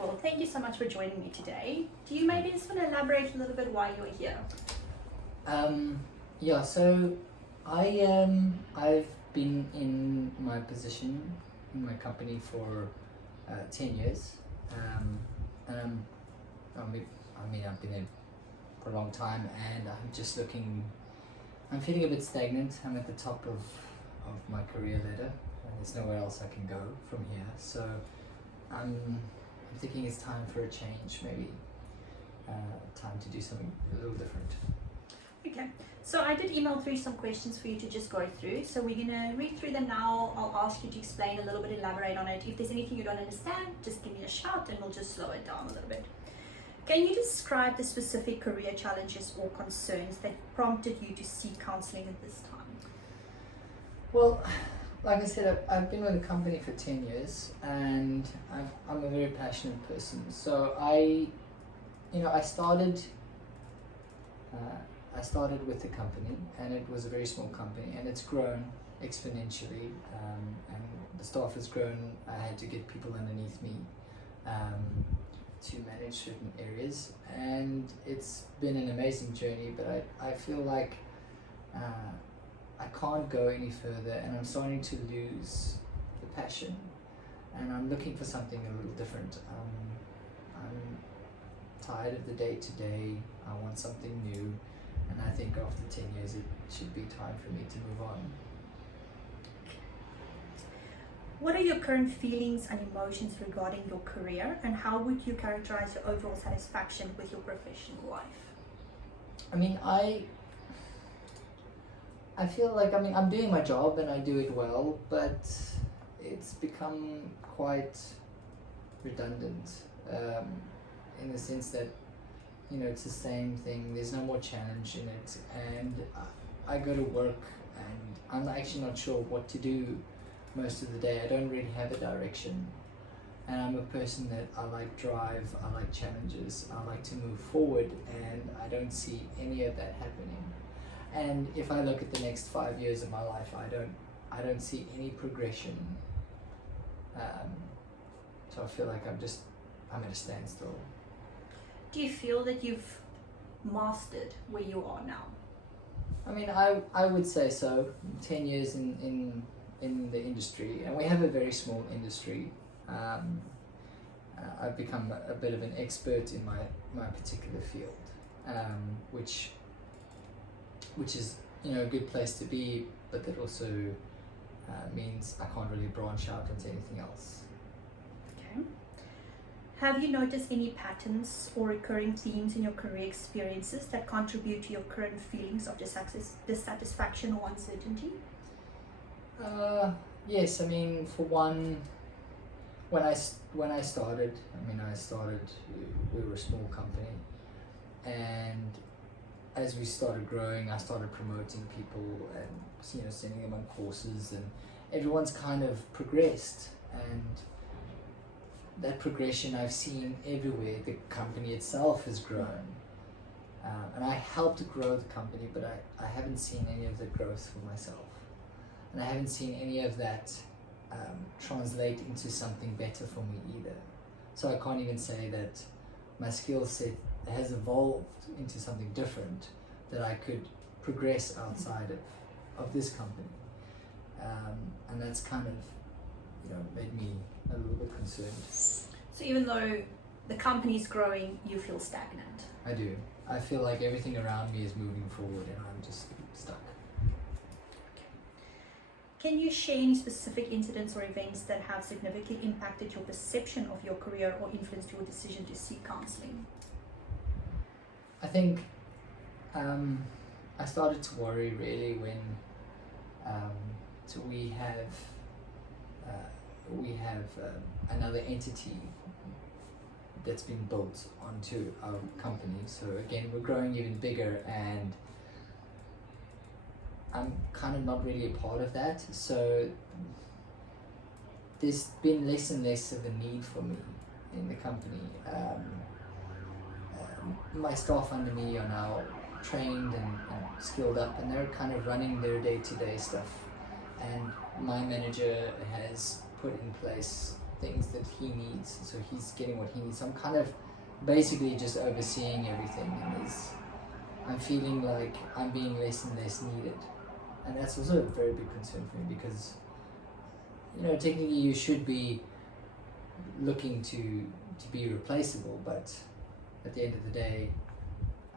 Michael, thank you so much for joining me today. Do you maybe just want to elaborate a little bit why you're here? Yeah, so I've been in my position in my company for 10 years. I've been there for a long time, and I'm feeling a bit stagnant. I'm at the top of my career ladder, and there's nowhere else I can go from here. So I'm thinking it's time for a change, maybe time to do something a little different. Okay, so I did email through some questions for you to just go through. So we're going to read through them now. I'll ask you to explain a little bit, elaborate on it. If there's anything you don't understand, just give me a shout and we'll just slow it down a little bit. Can you describe the specific career challenges or concerns that prompted you to seek counseling at this time? Well, like I said, I've been with the company for 10 years, and I'm a very passionate person. So I started with the company, and it was a very small company, and it's grown exponentially, and the staff has grown. I had to get people underneath me to manage certain areas, and it's been an amazing journey, but I feel like I can't go any further, and I'm starting to lose the passion, and I'm looking for something a little different. I'm tired of the day-to-day. I want something new, and I think after 10 years it should be time for me to move on. What are your current feelings and emotions regarding your career, and how would you characterize your overall satisfaction with your professional life? I mean, I feel like, I'm doing my job and I do it well, but it's become quite redundant, in the sense that, it's the same thing. There's no more challenge in it, and I go to work and I'm actually not sure what to do most of the day. I don't really have a direction, and I'm a person that I like drive, I like challenges, I like to move forward, and I don't see any of that happening. And if I look at the next 5 years of my life, I don't see any progression. So I feel like I'm at a standstill. Do you feel that you've mastered where you are now? I mean, I would say so. 10 years in the industry, and we have a very small industry. I've become a bit of an expert in my particular field, which is a good place to be, but that also means I can't really branch out into anything else. Okay. Have you noticed any patterns or recurring themes in your career experiences that contribute to your current feelings of dissatisfaction or uncertainty? Yes, I mean, for one, when I started, we were a small company, and as we started growing, I started promoting people and sending them on courses, and everyone's kind of progressed, and that progression I've seen everywhere. The company itself has grown, and I helped grow the company, but I haven't seen any of the growth for myself, and I haven't seen any of that translate into something better for me either. So I can't even say that my skill set has evolved into something different, that I could progress outside of this company, and that's kind of made me a little bit concerned. So even though the company's growing, you feel stagnant? I do. I feel like everything around me is moving forward and I'm just stuck. Can you share any specific incidents or events that have significantly impacted your perception of your career or influenced your decision to seek counseling? I think I started to worry really when we have another entity that's been built onto our company. So again, we're growing even bigger, and I'm kind of not really a part of that. So there's been less and less of a need for me in the company. My staff under me are now trained and skilled up, and they're kind of running their day-to-day stuff. And my manager has put in place things that he needs, so he's getting what he needs. So I'm kind of basically just overseeing everything, and I'm feeling like I'm being less and less needed, and that's also a very big concern for me because, you know, technically you should be looking to be replaceable, but at the end of the day,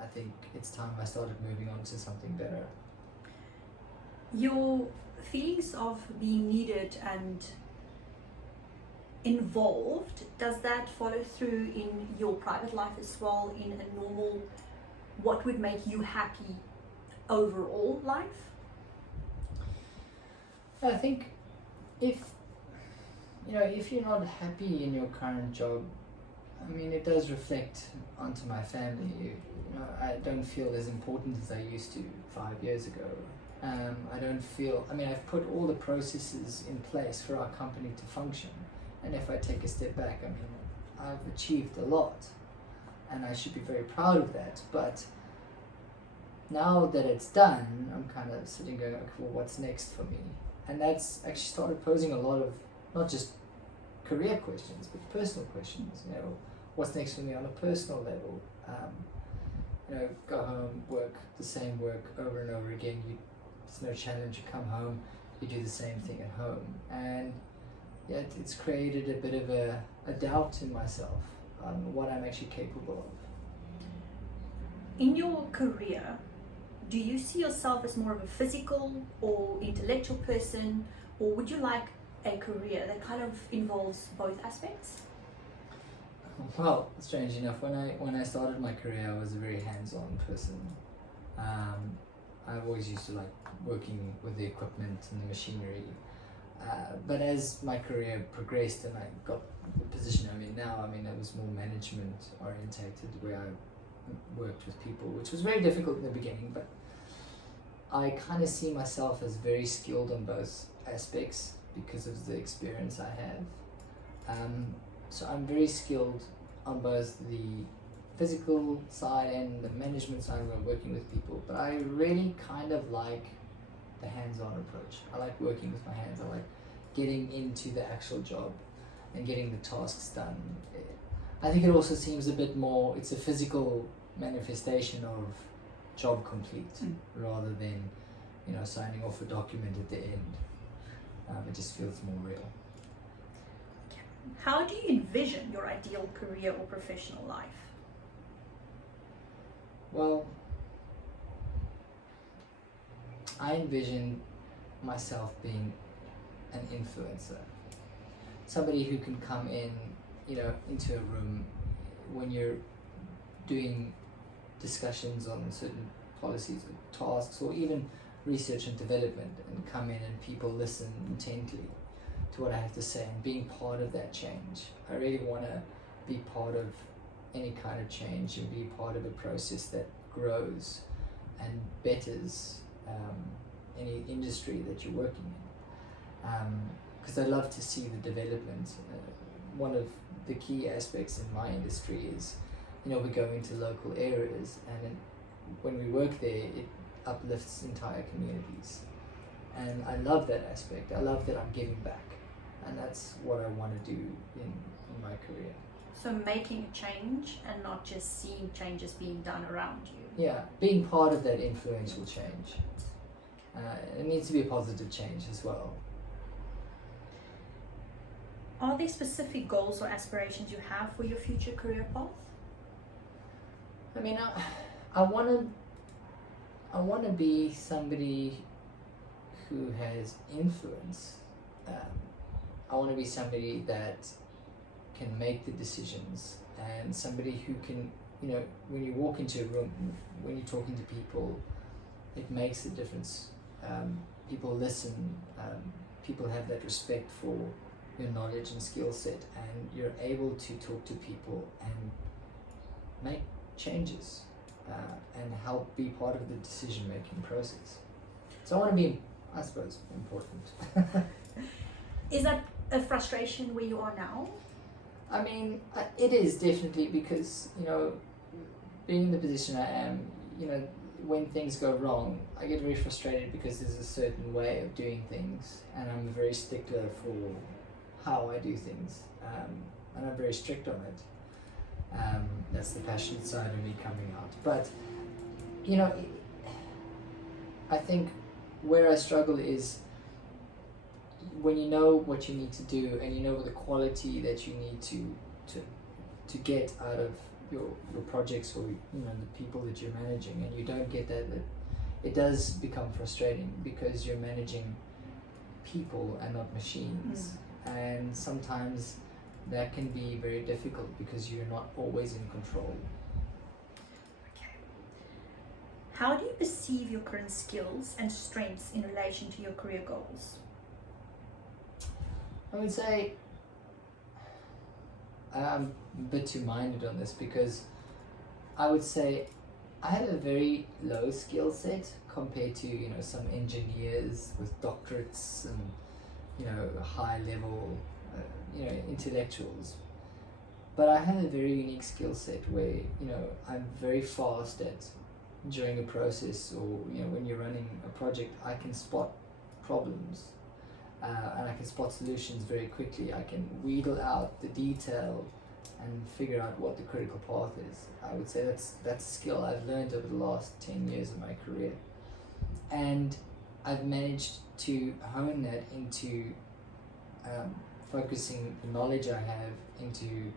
I think it's time I started moving on to something better. Your feelings of being needed and involved, does that follow through in your private life as well, in a normal, what would make you happy overall life? I think if you're not happy in your current job, I mean, it does reflect onto my family. You know, I don't feel as important as I used to 5 years ago. I don't feel, I mean, I've put all the processes in place for our company to function. And if I take a step back, I mean, I've achieved a lot. And I should be very proud of that. But now that it's done, I'm kind of sitting going, okay, well, what's next for me? And that's actually started posing a lot of, not just career questions, but personal questions. You know, what's next for me on a personal level? You know, go home, work the same work over and over again. There's no challenge. You come home, you do the same thing at home, and yeah, it's created a bit of a doubt in myself on what I'm actually capable of. In your career, do you see yourself as more of a physical or intellectual person, or would you like a career that kind of involves both aspects? Well, strange enough, when I started my career, I was a very hands-on person. I've always used to like working with the equipment and the machinery. But as my career progressed and I got the position I'm in now, I mean, it was more management orientated, where I worked with people, which was very difficult in the beginning, but I kind of see myself as very skilled on both aspects because of the experience I have. So I'm very skilled on both the physical side and the management side when I'm working with people, but I really kind of like the hands-on approach. I like working with my hands. I like getting into the actual job and getting the tasks done. I think it also seems a bit more, it's a physical manifestation of job complete rather than, you know, signing off a document at the end. It just feels more real. How do you envision your ideal career or professional life? Well, I envision myself being an influencer. Somebody who can come in, you know, into a room when you're doing discussions on certain policies or tasks or even research and development, and come in and people listen intently to what I have to say and being part of that change. I really want to be part of any kind of change and be part of a process that grows and betters any industry that you're working in. Because I love to see the development. One of the key aspects in my industry is, you know, we go into local areas, and when we work there, it uplifts entire communities. And I love that aspect. I love that I'm giving back. And that's what I want to do in my career. So making a change and not just seeing changes being done around you. Yeah, being part of that influential change. It needs to be a positive change as well. Are there specific goals or aspirations you have for your future career path? I mean, I want to be somebody who has influence. I want to be somebody that can make the decisions, and somebody who can, you know, when you walk into a room, when you're talking to people, it makes a difference. People listen, people have that respect for your knowledge and skill set, and you're able to talk to people and make changes and help be part of the decision-making process. So I want to be, I suppose, important. Is that a frustration where you are now? I mean, it is definitely, because, you know, being in the position I am, you know, when things go wrong, I get very frustrated because there's a certain way of doing things, and I'm a very stickler for how I do things, and I'm very strict on it. That's the passionate side of me coming out. But you know, I think where I struggle is when you know what you need to do and you know the quality that you need to get out of your projects, or the people that you're managing, and you don't get that, it does become frustrating because you're managing people and not machines. And sometimes that can be very difficult because you're not always in control. How do you perceive your current skills and strengths in relation to your career goals? I would say I'm a bit too minded on this because I would say I have a very low skill set compared to some engineers with doctorates and high level intellectuals. But I have a very unique skill set where I'm very fast at, during a process, or when you're running a project, I can spot problems. And I can spot solutions very quickly. I can wheedle out the detail and figure out what the critical path is. I would say that's a skill I've learned over the last 10 years of my career. And I've managed to hone that into focusing the knowledge I have into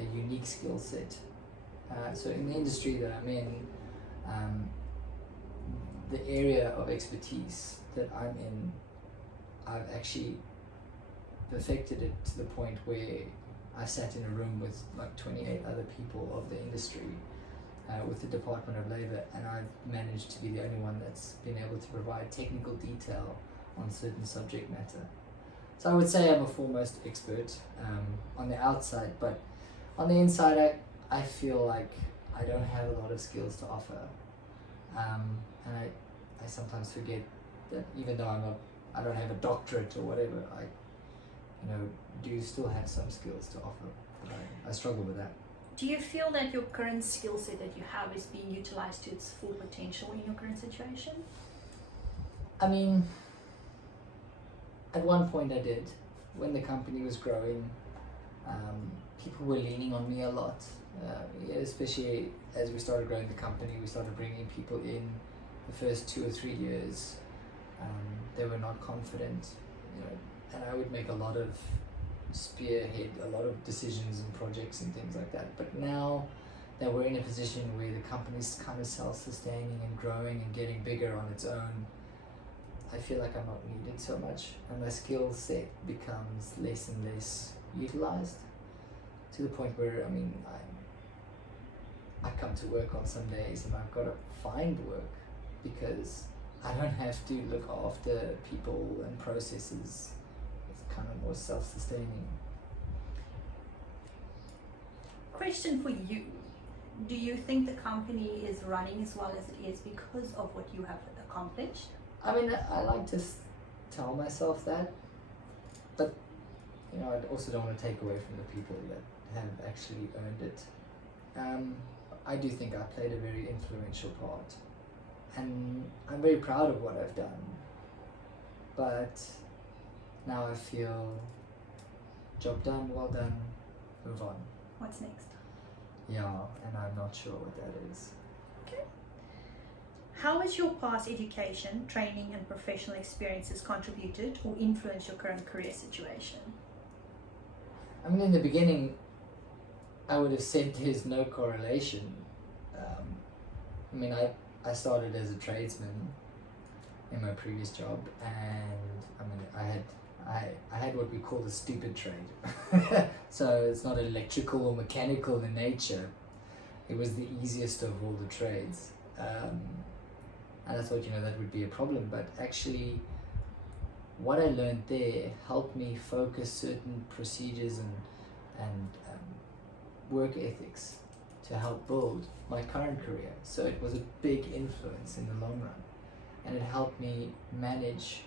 a unique skill set. So in the industry that I'm in, the area of expertise that I'm in, I've actually perfected it to the point where I sat in a room with like 28 other people of the industry with the Department of Labour, and I've managed to be the only one that's been able to provide technical detail on certain subject matter. So I would say I'm a foremost expert on the outside, but on the inside I feel like I don't have a lot of skills to offer, and I sometimes forget that even though I don't have a doctorate or whatever, I do still have some skills to offer. But I struggle with that. Do you feel that your current skill set that you have is being utilized to its full potential in your current situation? I mean, at one point I did. When the company was growing, people were leaning on me a lot, especially as we started growing the company. We started bringing people in the first 2 or 3 years. They were not confident, and I would make a lot of spearhead a lot of decisions and projects and things like that. But now that we're in a position where the company's kind of self-sustaining and growing and getting bigger on its own, I feel like I'm not needed so much, and my skill set becomes less and less utilized, to the point where I come to work on some days and I've got to find work because I don't have to look after people and processes. It's kind of more self-sustaining. Question for you. Do you think the company is running as well as it is because of what you have accomplished? I mean, I like to tell myself that, but I also don't want to take away from the people that have actually earned it. I do think I played a very influential part, and I'm very proud of what I've done. But now I feel, job done, well done, move on. What's next? Yeah, and I'm not sure what that is. Okay. How has your past education, training and professional experiences contributed or influenced your current career situation? I mean, in the beginning, I would have said there's no correlation. I started as a tradesman in my previous job, and I had what we call the stupid trade. So it's not electrical or mechanical in nature. It was the easiest of all the trades. And I thought, that would be a problem, but actually what I learned there helped me focus certain procedures and work ethics to help build my current career. So it was a big influence in the long run, and it helped me manage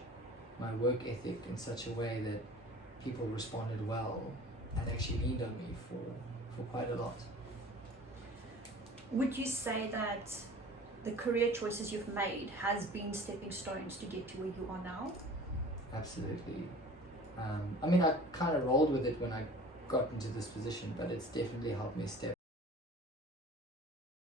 my work ethic in such a way that people responded well and actually leaned on me for quite a lot. Would you say that the career choices you've made has been stepping stones to get to where you are now? Absolutely. I mean, I kind of rolled with it when I got into this position, but it's definitely helped me step